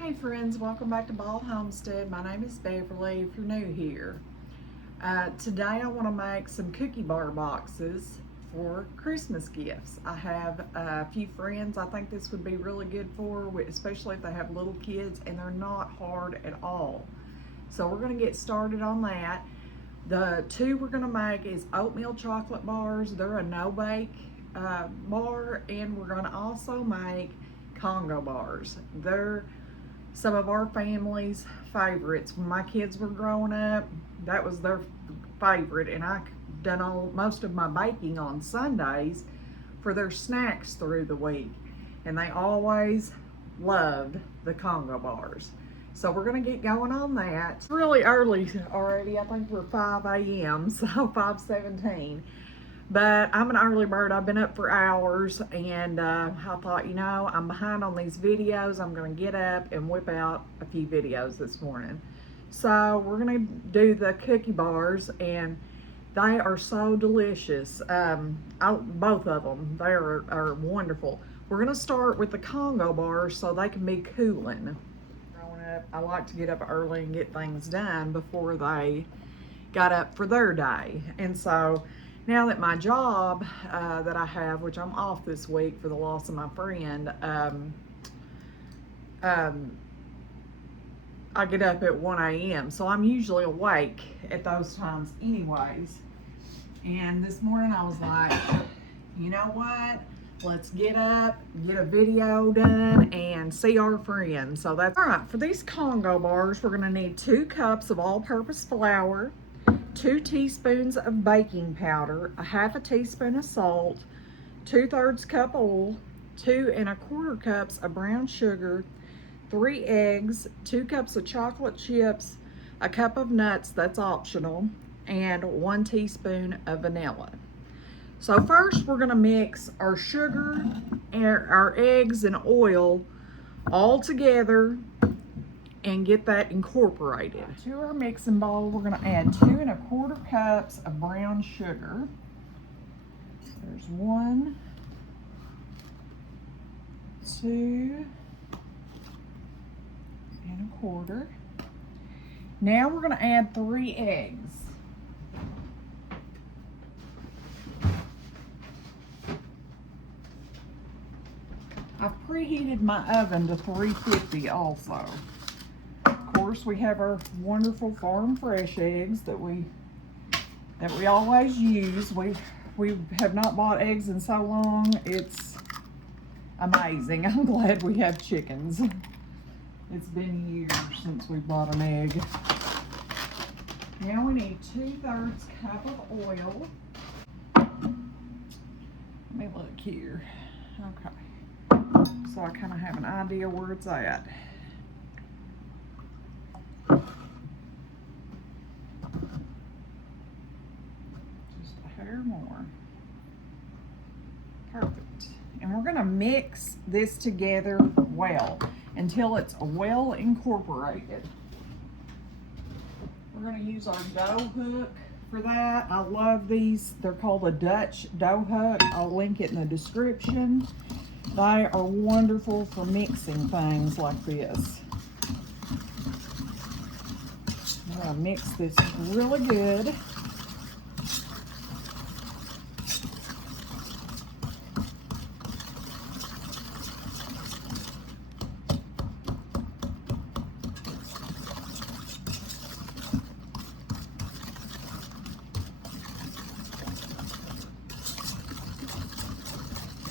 Hey friends, welcome back to Bald Homestead. My name is Beverly if you're new here. Today I want to make some cookie bar boxes for Christmas gifts. I have a few friends I think this would be really good for, especially if they have little kids, and they're not hard at all. So we're going to get started on that. The two we're going to make is oatmeal chocolate bars. They're a no-bake bar, and we're going to also make Congo bars. They're some of our family's favorites. When my kids were growing up, that was their favorite, and I done most of my baking on Sundays for their snacks through the week, and they always loved the Congo bars. So we're gonna get going on that. It's really early already. I think we're 5 a.m. so 5:17. But I'm an early bird. I've been up for hours, and I thought, I'm behind on these videos. I'm going to get up and whip out a few videos this morning. So we're going to do the cookie bars, and they are so delicious. Both of them, they are wonderful. We're going to start with the Congo bars so they can be cooling. Growing up, I like to get up early and get things done before they got up for their day. And so now that my job that I have, which I'm off this week for the loss of my friend, I get up at 1 a.m. So I'm usually awake at those times anyways. And this morning I was like, you know what? Let's get up, get a video done, and see our friends. So that's all right. For these Congo bars, we're gonna need 2 cups of all-purpose flour, 2 teaspoons of baking powder, a half a teaspoon of salt, 2/3 cup oil, 2 1/4 cups of brown sugar, 3 eggs, 2 cups of chocolate chips, a cup of nuts, that's optional, and 1 teaspoon of vanilla. So first we're gonna mix our sugar, our eggs, and oil all together and get that incorporated. To our mixing bowl, we're going to add 2 1/4 cups of brown sugar. There's 1, 2 1/4. Now we're going to add 3 eggs. I've preheated my oven to 350 also. Of course, we have our wonderful farm fresh eggs that we always use. We have not bought eggs in so long. It's amazing. I'm glad we have chickens. It's been years since we bought an egg. Now we need 2/3 cup of oil. Let me look here. Okay. So I kind of have an idea where it's at. Just a hair more. Perfect. And we're going to mix this together well until it's well incorporated. We're going to use our dough hook for that. I love these. They're called a Dutch dough hook. I'll link it in the description. They are wonderful for mixing things like this. I'm going to mix this really good.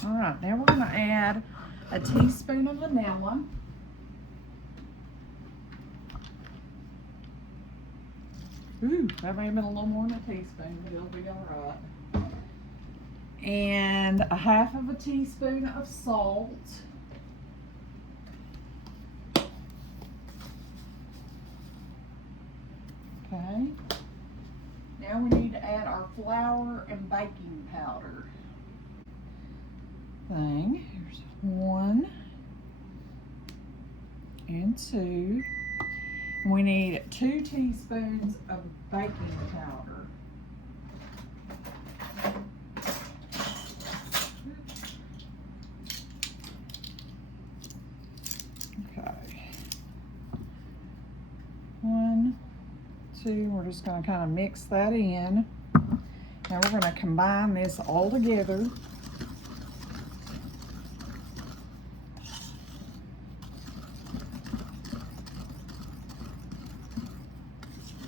All right, now we're going to add a teaspoon of vanilla. Ooh, that may have been a little more than a teaspoon, but it'll be all right. And a half of a teaspoon of salt. Okay. Now we need to add our flour and baking powder. Here's 1 and 2. We need 2 teaspoons of baking powder. Okay. too. We're just going to kind of mix that in. Now we're going to combine this all together.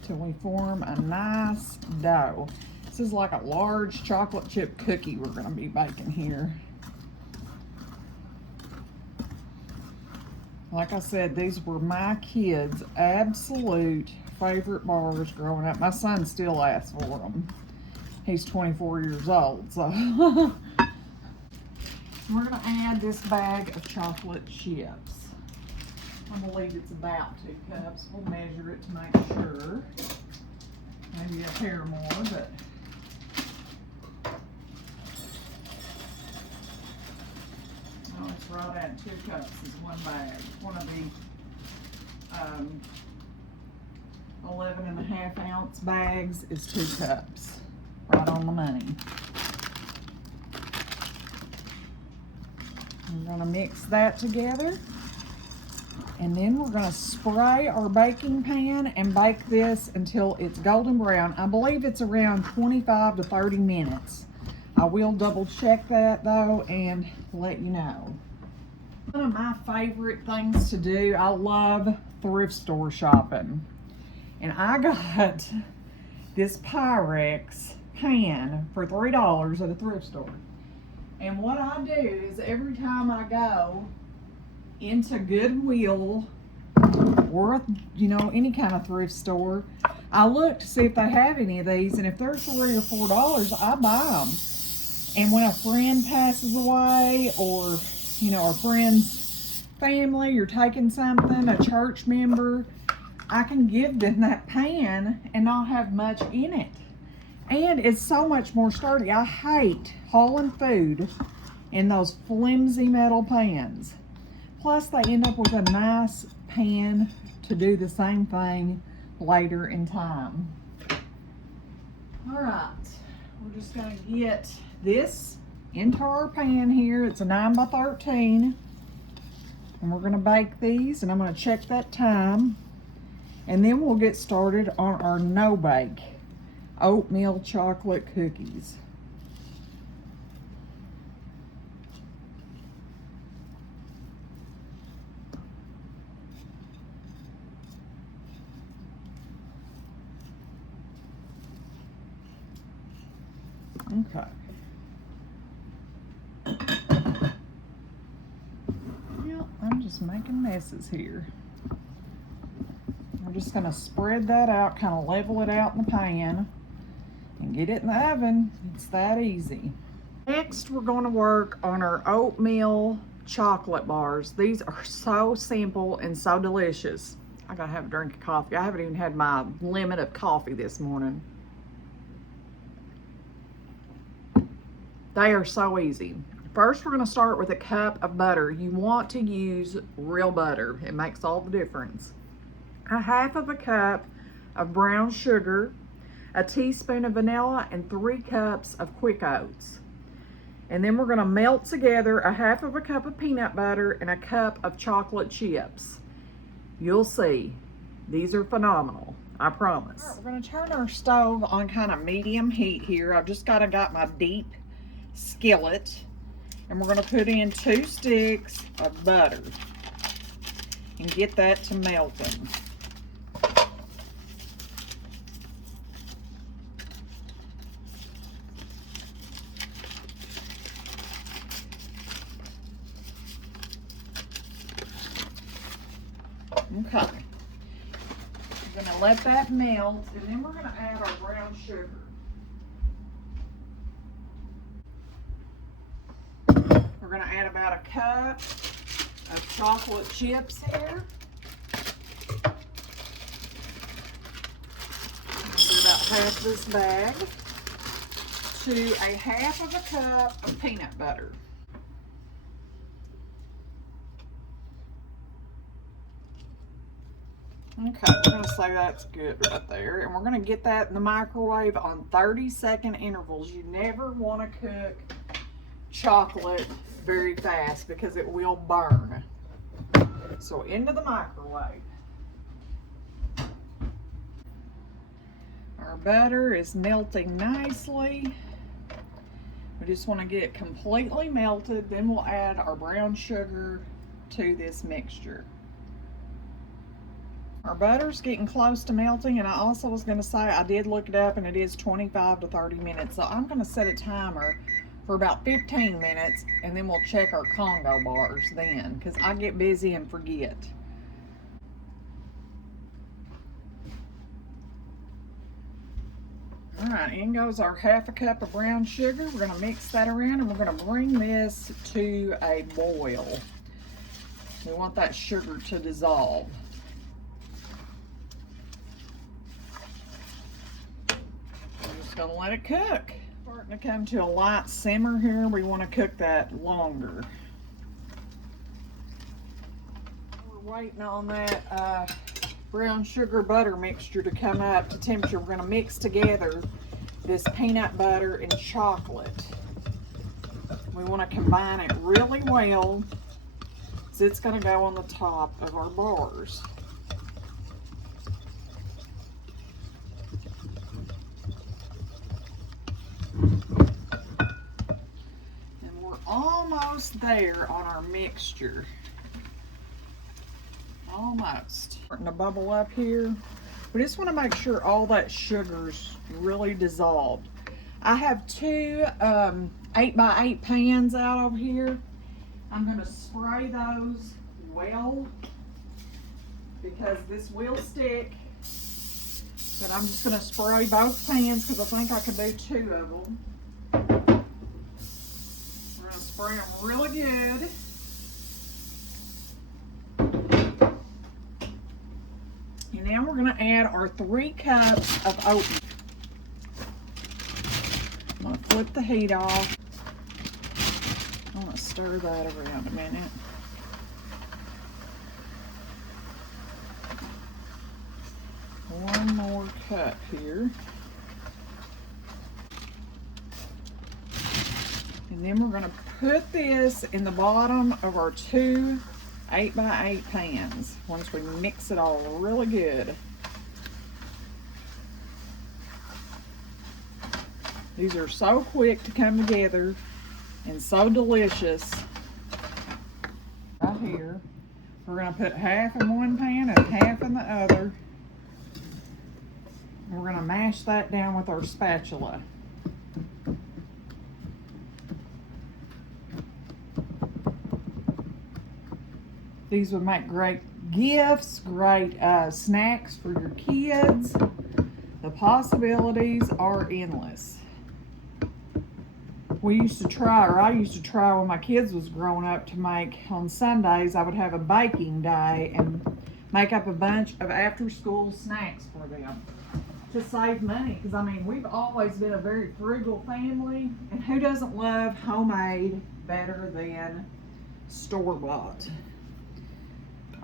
Till we form a nice dough. This is like a large chocolate chip cookie we're going to be baking here. Like I said, these were my kids' absolute favorite bars growing up. My son still asks for them. He's 24 years old, so. We're going to add this bag of chocolate chips. I believe it's about 2 cups. We'll measure it to make sure. Maybe a hair more, but. Oh, it's right at 2 cups is one bag. One of the 11.5-ounce bags is 2 cups. Right on the money. We're going to mix that together. And then we're going to spray our baking pan and bake this until it's golden brown. I believe it's around 25 to 30 minutes. I will double check that though and let you know. One of my favorite things to do, I love thrift store shopping. And I got this Pyrex pan for $3 at a thrift store. And what I do is every time I go into Goodwill or any kind of thrift store, I look to see if they have any of these, and if they're $3 or $4, I buy them. And when a friend passes away, or a friend's family, you're taking something, a church member, I can give them that pan and not have much in it. And it's so much more sturdy. I hate hauling food in those flimsy metal pans. Plus, they end up with a nice pan to do the same thing later in time. All right, we're just going to get this into our pan here. It's a 9 by 13. And we're going to bake these, and I'm going to check that time. And then we'll get started on our no-bake oatmeal chocolate cookies. Okay. Yeah, I'm just making messes here. I'm just going to spread that out, kind of level it out in the pan, and get it in the oven. It's that easy. Next, we're going to work on our oatmeal chocolate bars. These are so simple and so delicious. I gotta have a drink of coffee. I haven't even had my limit of coffee this morning. They are so easy. First, we're going to start with a cup of butter. You want to use real butter. It makes all the difference. A 1/2 cup of brown sugar, a teaspoon of vanilla, and 3 cups of quick oats. And then we're going to melt together a 1/2 cup of peanut butter and a cup of chocolate chips. You'll see. These are phenomenal. I promise. All right, we're going to turn our stove on kind of medium heat here. I've just got my deep skillet, and we're going to put in 2 sticks of butter and get that to melting. Okay, we're going to let that melt, and then we're going to add our brown sugar. We're going to add about a cup of chocolate chips here. Do about half this bag. To a 1/2 cup of peanut butter. Okay, we're going to say that's good right there. And we're going to get that in the microwave on 30-second intervals. You never want to cook chocolate very fast because it will burn. So into the microwave. Our butter is melting nicely. We just want to get it completely melted. Then we'll add our brown sugar to this mixture. Our butter's getting close to melting, and I also was going to say I did look it up and it is 25 to 30 minutes. So I'm going to set a timer for about 15 minutes and then we'll check our Congo bars then, because I get busy and forget. Alright, in goes our half a cup of brown sugar. We're going to mix that around and we're going to bring this to a boil. We want that sugar to dissolve. We're just going to let it cook. Starting to come to a light simmer here. We want to cook that longer. We're waiting on that brown sugar butter mixture to come up to temperature. We're going to mix together this peanut butter and chocolate. We want to combine it really well, so it's going to go on the top of our bars. And we're almost there on our mixture. Almost. Starting to bubble up here. We just want to make sure all that sugar's really dissolved. I have two 8x8 pans out over here. I'm going to spray those well because this will stick. But I'm just going to spray both pans because I think I could do two of them. We're going to spray them really good. And now we're going to add our 3 cups of oatmeal. I'm going to flip the heat off. I'm going to stir that around a minute. One more cup here. And then we're going to put this in the bottom of our 2 8x8 pans once we mix it all really good. These are so quick to come together and so delicious. Right here, we're going to put half in one pan and half in the other. And we're going to mash that down with our spatula. These would make great gifts, great snacks for your kids. The possibilities are endless. We used to try, or I used to try when my kids was growing up, to make on Sundays. I would have a baking day and make up a bunch of after-school snacks for them to save money. Because I mean, we've always been a very frugal family, and who doesn't love homemade better than store-bought?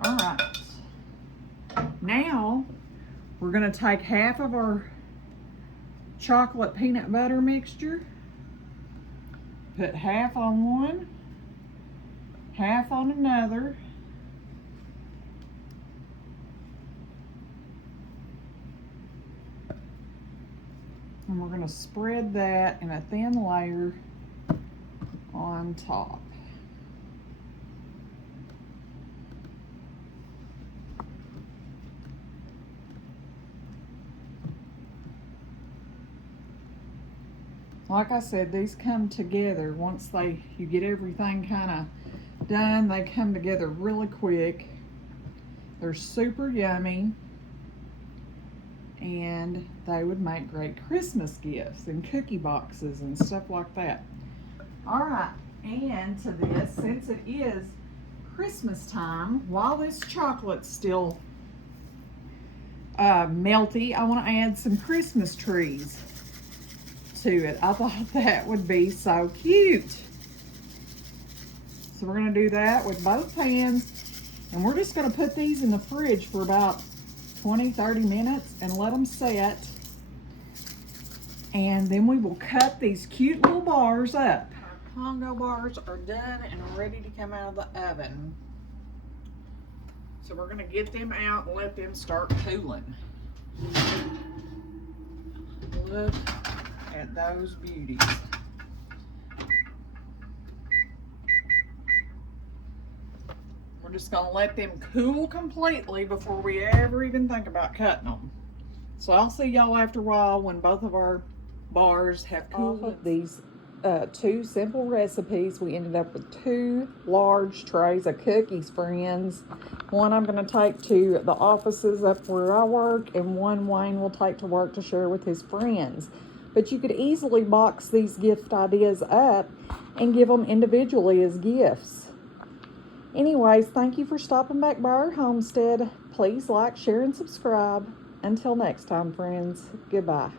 All right, now we're going to take half of our chocolate peanut butter mixture, put half on one, half on another, and we're going to spread that in a thin layer on top. Like I said, these come together once you get everything kind of done. They come together really quick. They're super yummy, and they would make great Christmas gifts and cookie boxes and stuff like that. All right, and to this, since it is Christmas time, while this chocolate's still melty, I want to add some Christmas trees to it. I thought that would be so cute. So we're going to do that with both pans, and we're just going to put these in the fridge for about 20-30 minutes and let them set, and then we will cut these cute little bars up. Our Congo bars are done and ready to come out of the oven, so we're going to get them out and let them start cooling. Look at those beauties. We're just going to let them cool completely before we ever even think about cutting them. So I'll see y'all after a while when both of our bars have cooled. Off of these two simple recipes, we ended up with 2 large trays of cookies, friends. One I'm going to take to the offices up where I work, and one Wayne will take to work to share with his friends. But you could easily box these gift ideas up and give them individually as gifts. Anyways, thank you for stopping back by our homestead. Please like, share, and subscribe. Until next time, friends, goodbye.